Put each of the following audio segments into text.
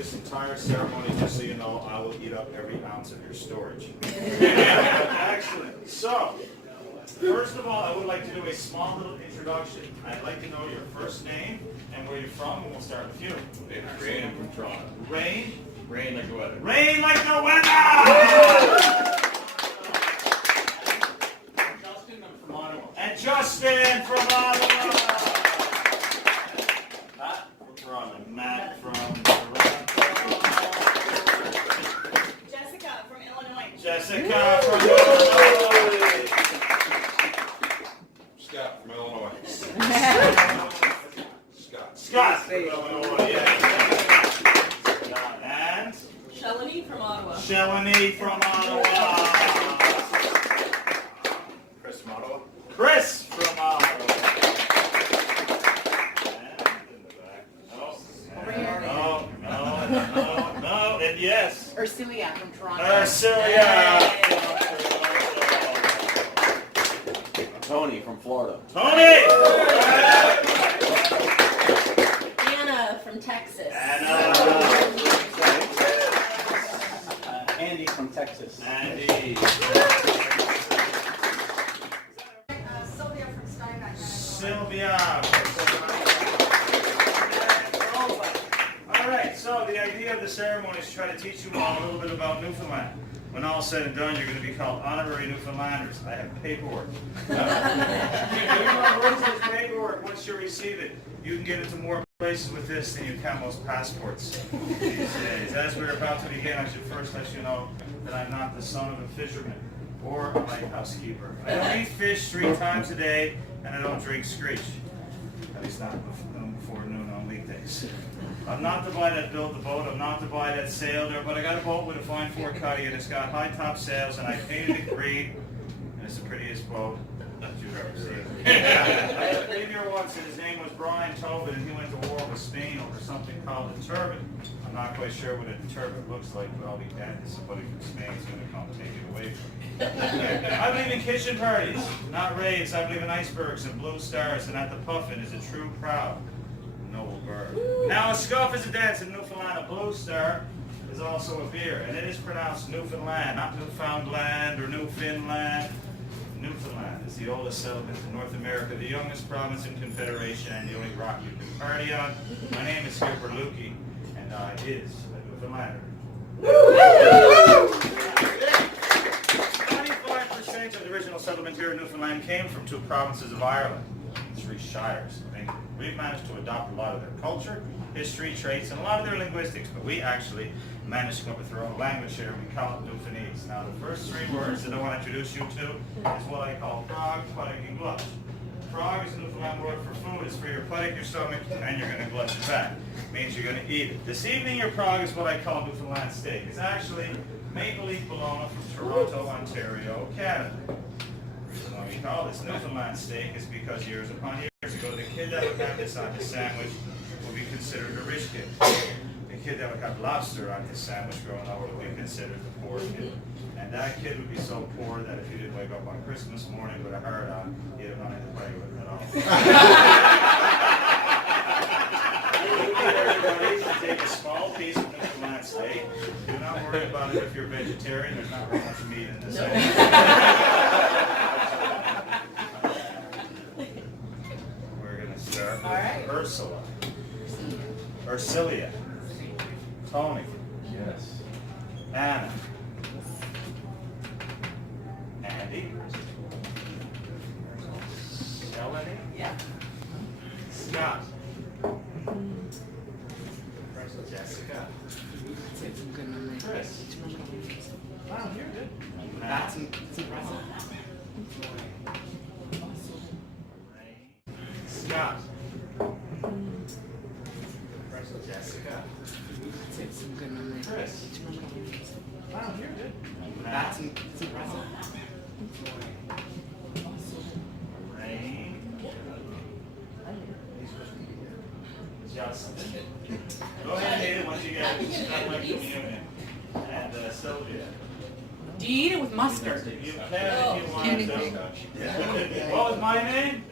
this entire ceremony, just so you know, I will eat up every ounce of your storage. Excellent. So, first of all, I would like to do a small little introduction. I'd like to know your first name and where you're from, and we'll start with you. Rain, I'm from Toronto. Rain? Rain like the weather. Rain like the weather! Justin, I'm from Ottawa. And Justin from Ottawa! Matt from Toronto. Matt from Toronto. Jessica from Illinois. Jessica from Illinois. Scott from Illinois. Scott from Illinois, yeah. And Shalini from Ottawa. Shalini from Ottawa. Chris from Ottawa. Chris from Ottawa. And in the back. No, and yes. Ursulia from Toronto. Ursulia. Tony from Florida. Tony. Anna from Texas. Andy from Texas. Andy. Sylvia from Steinbach. Sylvia. All right, so the idea of the ceremony is to try to teach you all a little bit about Newfoundland. When all said and done, you're going to be called honorary Newfoundlanders. I have paperwork. What is this paperwork? Once you receive it, you can get into more places with this than you can most passports these days. As we're about to begin, I should first let you know that I'm not the son of a fisherman or a lighthouse keeper. I don't eat fish 3 times a day, and I don't drink Screech. At least not before noon on weekdays. I'm not the guy that built the boat. I'm not the guy that sailed there, but I got a boat with a fine forecutty, and it's got high top sails, and I painted it green, and it's the prettiest boat that you've ever seen. I had a premier once, and his name was Brian Tobin, and he went to war with Spain over something called a turbot. I'm not quite sure what a turbot looks like, but all we can is somebody from Spain's going to come take it away from me. I believe in kitchen parties, not raves. I believe in icebergs and blue stars, and at the puffin is a true proud noble bird. Now, a scuff is a dance in Newfoundland. A blue star is also a beer, and it is pronounced Newfoundland, not Newfoundland or Newfoundland. Newfoundland is the oldest settlement in North America, the youngest province in Confederation, and the only rock you can party on. My name is Skipper Lukey, and I is a Newfoundlander. 25% of the original settlement here in Newfoundland came from 2 provinces of Ireland, 3 shires of England. We've managed to adopt a lot of their culture, history, traits, and a lot of their linguistics, but we actually managed to come up with our own language here. We call it Newfoundlandese. Now, the first 3 words that I want to introduce you to is what I call frog, puttock, and glutch. Frog is a Newfoundland word for food. It's for your puttock, your stomach, and you're going to glutch it back. It means you're going to eat it. This evening, your prog is what I call Newfoundland steak. It's actually maple leaf bologna from Toronto, Ontario, Canada. The reason why we call this Newfoundland steak is because years upon years ago, the kid that would have this on his sandwich would be considered a rich kid. The kid that would have lobster on his sandwich growing up would be considered the poor kid. And that kid would be so poor that if you didn't wake up on Christmas morning with a heart on, you didn't want to play with it at all. Everybody should take a small piece of Newfoundland steak. Do not worry about it if you're vegetarian. There's not very much meat in this. We're going to start with Ursula. Ursulia. Tony. Yes. Anna. Andy. Melanie. Yeah. Scott. Jessica. Chris. Wow, you're good. That's impressive. Scott. Jessica. Some good memory. Chris. Wow, you're good. That's impressive. Rain. Justin. Go ahead and eat it once you get it. It's not like communion. And Sylvia. Do you eat it with mustard? You can if you want to. What was my name?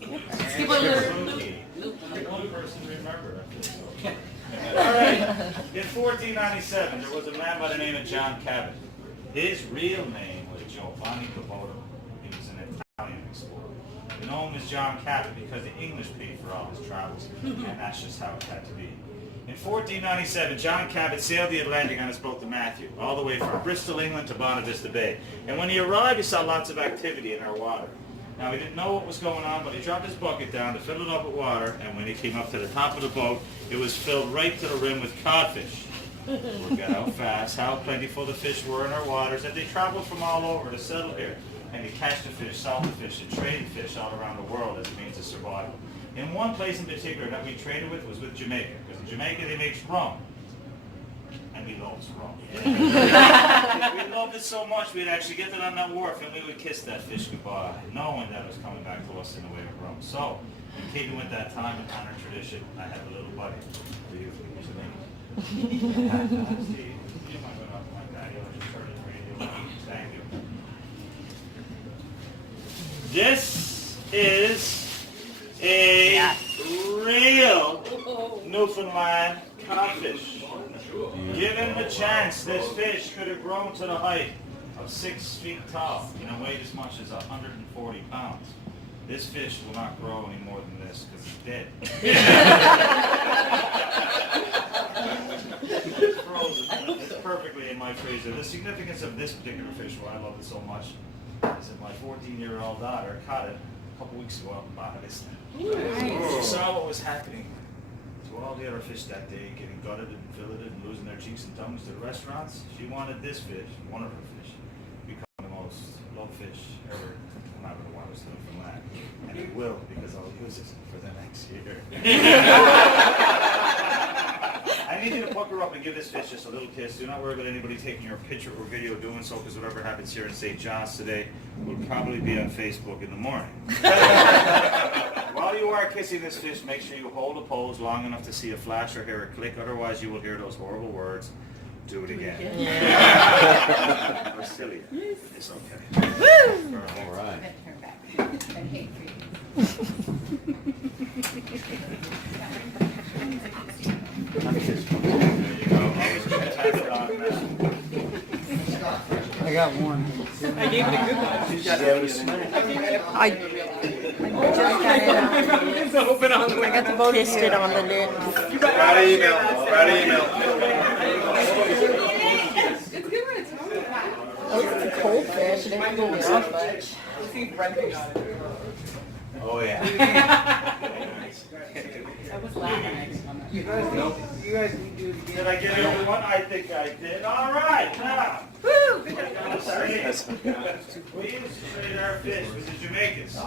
Skip a little. Luke. You're the only person to remember. All right. In 1497, there was a man by the name of John Cabot. His real name was Giovanni Caboto. He was an Italian explorer. They know him as John Cabot because the English paid for all his travels, and that's just how it had to be. In 1497, John Cabot sailed the Atlantic on his boat the Matthew, all the way from Bristol, England to Bonavista Bay. And when he arrived, he saw lots of activity in our water. Now, he didn't know what was going on, but he dropped his bucket down to fill it up with water, and when he came up to the top of the boat, it was filled right to the rim with codfish. Look at how fast, how plentiful the fish were in our waters, that they traveled from all over to settle here. And to catch the fish, sell the fish, and trade the fish all around the world as a means of survival. In one place in particular that we traded with was with Jamaica, because in Jamaica they make rum. And we loved rum. We loved it so much we'd actually get it on that wharf and we would kiss that fish goodbye, knowing that it was coming back to us in the way of rum. So, in keeping with that time and honor tradition, I have a little buddy for you. What's your name? Steve, you might go up like that. You'll just turn the radio on. Thank you. This is a real Newfoundland codfish. Given the chance, this fish could have grown to the height of 6 feet tall and weighed as much as 140 pounds. This fish will not grow any more than this because it's dead. It's frozen. It's perfectly in my freezer. The significance of this particular fish, why I love it so much, is that my 14-year-old daughter caught it a couple weeks ago out in Bonavista. She saw what was happening to all the other fish that day, getting gutted and filleted and losing their cheeks and tongues to the restaurants. She wanted this fish, one of her fish, to become the most loved fish ever. I'm not going to want to steal from that. And it will, because I'll use it for the next year. I need you to pucker up and give this fish just a little kiss. Do not worry about anybody taking your picture or video doing so, because whatever happens here in St. John's today will probably be on Facebook in the morning. While you are kissing this fish, make sure you hold a pose long enough to see a flash or hear a click, otherwise you will hear those horrible words, do it again. Or silly. It's okay. All right. There you go. Always try to tap it on that. I got one. I gave it a good one. I just got it. It's open on the way. I got the boat kissed on the lid. Friday email. Friday email. It's good when it's home. Oh, it's a cold fish. It didn't cool me off much. Oh, yeah. I was laughing on that. You guys need to do it Did I get everyone? I think I did. All right, now. We used to trade our fish with the Jamaicans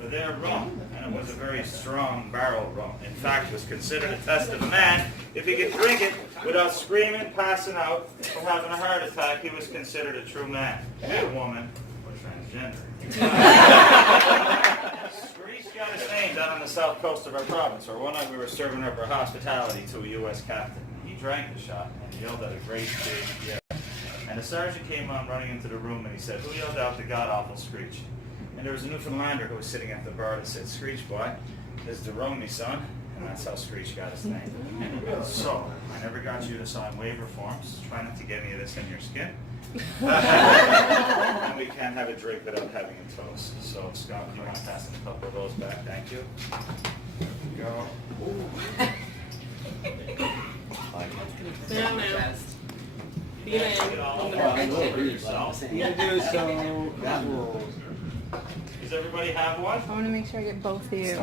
for their rum, and it was a very strong barrel rum. In fact, it was considered a test of a man. If he could drink it without screaming, passing out, or having a heart attack, he was considered a true man, a woman, or transgender. Screech got his name down on the south coast of our province, where one night we were serving up our hospitality to a U.S. captain. He drank the shot and yelled at a great big yell. And the sergeant came on running into the room and he said, "Who yelled out the god-awful Screech?" And there was a Newfoundlander who was sitting at the bar that said, "Screech, boy, this is the rum, me son." And that's how Screech got his name. So, I never got you to sign waiver forms. Try not to get any of this in your skin. And we can't have a drink without having a toast. So, Scott, do you want to pass a couple of those back? Thank you. There you go. No, no. Feel it. You can do so. Does everybody have one? I want to make sure I get both of you.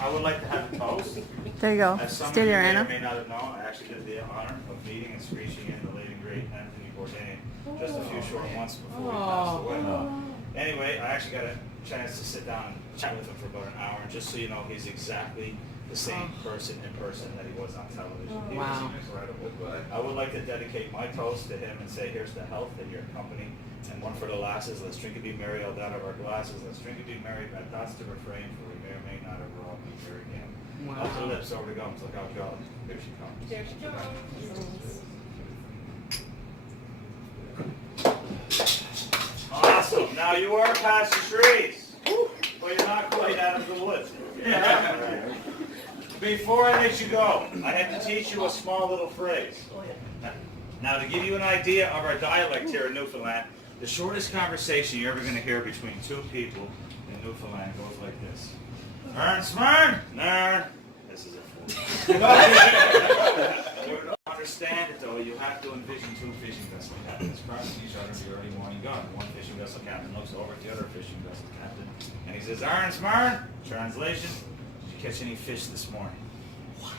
I would like to have a toast. There you go. As some of Stay you there, may or Anna. may not have known, I actually did the honor of meeting and screeching in the late and great Anthony Bourdain just a few short months before he passed away. Anyway, I actually got a chance to sit down and chat with him for about an hour, and just so you know, he's exactly the same person in person that he was on television. He was incredible. I would like to dedicate my toast to him and say, here's to health and your company, and one for the lasses. Let's drink and be merry, all down of our glasses. Let's drink and be merry, but that's the refrain, for we may or may not ever all meet here again. Up to the lips, over the gums, look out, God. Here she comes. There she goes. Awesome. Now you are past the trees. Well, you're not quite out of the woods. Before I let you go, I have to teach you a small little phrase. Now, to give you an idea of our dialect here in Newfoundland, the shortest conversation you're ever going to hear between two people in Newfoundland goes like this. Arn smart? Narn. This is a fool. To understand it though, you have to envision two fishing vessel captains crossing each other the early morning gun. One fishing vessel captain looks over at the other fishing vessel captain and he says, Arn smart? Translation, did you catch any fish this morning? What?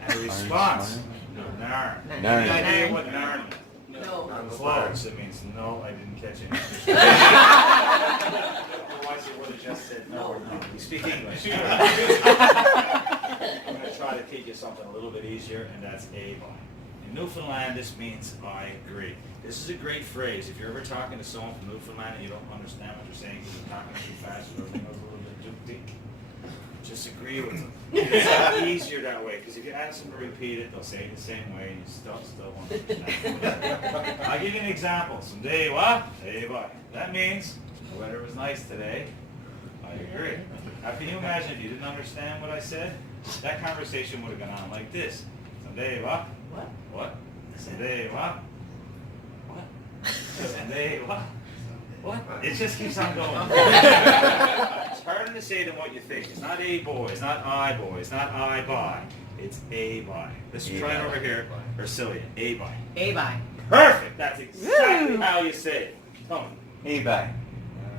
And a response, narn. Narn. Any idea what narn means? No. Close. It means no, I didn't catch any fish. Otherwise, you would have just said no or no. You speak English. I'm going to try to teach you something a little bit easier, and that's a by. In Newfoundland, this means I agree. This is a great phrase. If you're ever talking to someone from Newfoundland and you don't understand what you're saying because you're talking too fast or everything goes a little bit doo-dee, just agree with them. It's easier that way, because if you ask them to repeat it, they'll say it the same way, and you still won't understand. I'll give you an example. Someday, what? Hey, what? That means the weather was nice today. I agree. Now, can you imagine if you didn't understand what I said? That conversation would have gone on like this. Someday, what? What? What? Someday, what? What? Someday, what? What? It just keeps on going. It's harder to say than what you think. It's not a boy, it's not I boy, it's not I buy. It's a buy. Let's try it over here. Ursilia, a buy. A by. Perfect! That's exactly how you say it. Tony. EBay.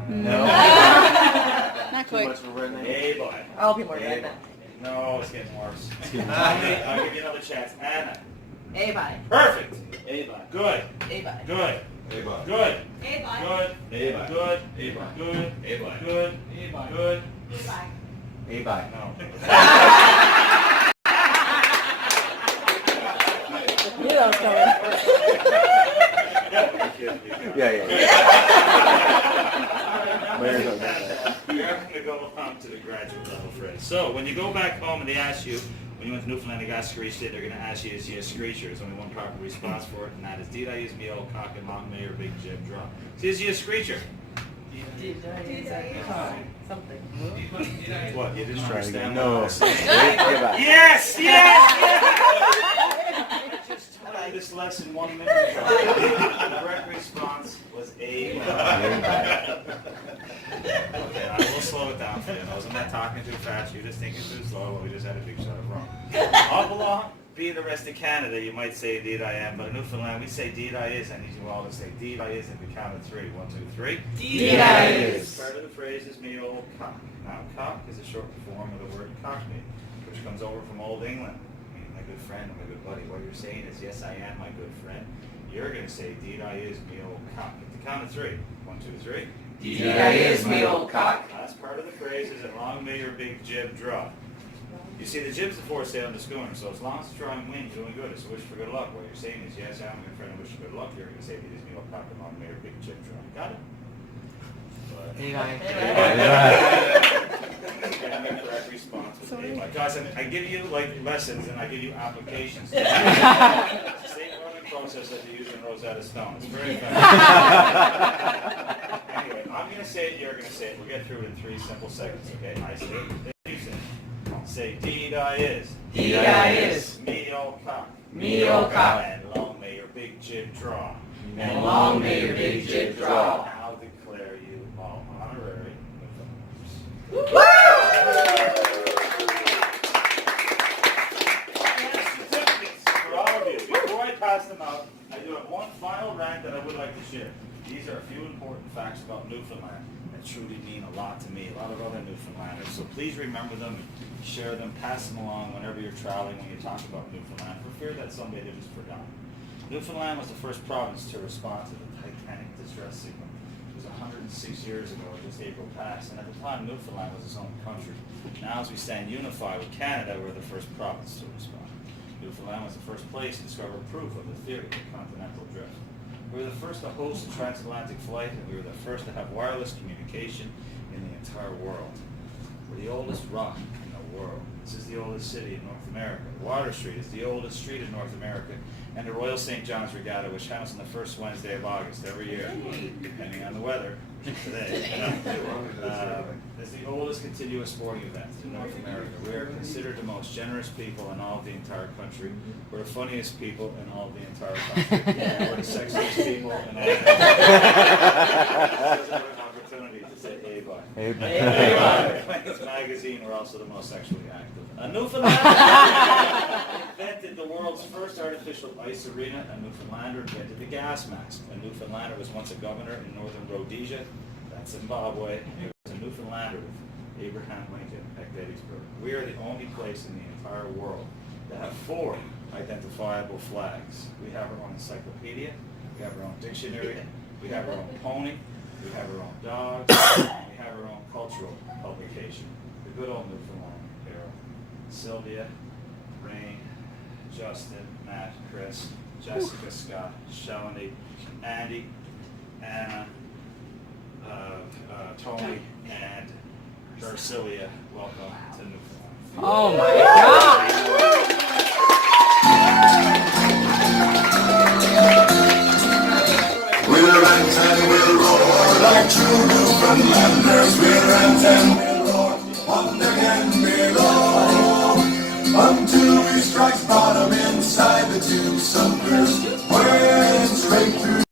No. Not Too quite. much of a redneck. A buy. I'll be more than that. No, it's getting worse. Tony, I'll give you another chance. Anna. A by. Perfect. A by. Good. A by. Good. A by. Good. A by. Good. A by. Good. A by. Good. A by. Good. Good. A by. A by. No. You know what's coming. Yeah. We're going to go on to the graduate level, Fred. So when you go back home and they ask you, when you went to Newfoundland and got screeched in, they're going to ask you, is he a screecher? There's only one proper response for it, and that is, did I use me old cock and long may or big jib draw? So is he a screecher? Something. What, you didn't understand No. what I was saying? Yes. Yes, yes, yes! Just taught you this lesson 1 minute ago. The correct response was a. Okay, I will slow it down for you. I'm not talking too fast. You're just thinking too slow. Well, we just had a big shot of wrong. Up along, being the rest of Canada, you might say indeed I am, but in Newfoundland we say indeed I is, and you all to say indeed I is at the count of 3. 1, 2, 3. Indeed I is. Part of the phrase is me old cock. Now, cock is a short form of the word cockney, which comes over from Old England. Meaning my good friend or my good buddy. What you're saying is, yes, I am my good friend. You're going to say, indeed I is me old cock. At the count of 3. 1, 2, 3. Indeed I is me old cock. That's part of the phrase is that long may your big jib draw. You see, the jib's the foresail on the schooner, so as long as it's drawing wind, you're doing good. It's a wish for good luck. What you're saying is, yes, I'm a good friend, I wish you good luck. You're going to say, it is me old cock and long may your big jib draw. Got it? And the correct response was A by. Guys, I give you like lessons and I give you applications. It's the same learning process that you use in Rosetta Stone. It's very effective. Anyway, I'm going to say it, you're going to say it. We'll get through it in 3 simple seconds, okay? I say it, then you say it. Say, deed I is. Deed I is. Me old cock. Me old cock. And long may your big jib draw. And long may your big jib draw. I'll declare you all honorary certificates for all of you. Before I pass them out, I do have one final rant that I would like to share. These are a few important facts about Newfoundland that truly mean a lot to me, a lot of other Newfoundlanders. So please remember them, share them, pass them along whenever you're traveling, when you talk about Newfoundland, for fear that someday they're just forgotten. Newfoundland was the first province to respond to the Titanic distress signal. It was 106 years ago, just April passed, and at the time Newfoundland was its own country. Now as we stand unified with Canada, we're the first province to respond. Newfoundland was the first place to discover proof of the theory of continental drift. We were the first to host a transatlantic flight, and we were the first to have wireless communication in the entire world. We're the oldest rock in the world. This is the oldest city in North America. Water Street is the oldest street in North America. And the Royal St. John's Regatta, which happens on the first Wednesday of August every year, depending on the weather, which is today, is the oldest continuous sporting event in North America. We are considered the most generous people in all of the entire country. We're the funniest people in all of the entire country. We're the sexiest people in all of the opportunity to say A-Bye. It's magazine, we're also the most sexually active. A Newfoundlander invented the world's first artificial ice arena. A Newfoundlander invented the gas mask. A Newfoundlander was once a governor in northern Rhodesia, that's Zimbabwe. It was a Newfoundlander with Abraham Lincoln at Gettysburg. We are the only place in the entire world that have 4 identifiable flags. We have our own encyclopedia, we have our own dictionary, we have our own pony, we have our own dogs, and we have our own cultural publication. The good old Newfoundland era. Sylvia, Rain, Justin, Matt, Chris, Jessica, Scott, Shalini, Andy, Anna, Tony, and Darcilia. Welcome to Newfoundland. Oh my God! We'll rant and we'll roar like true Newfoundlanders. We'll rant and we'll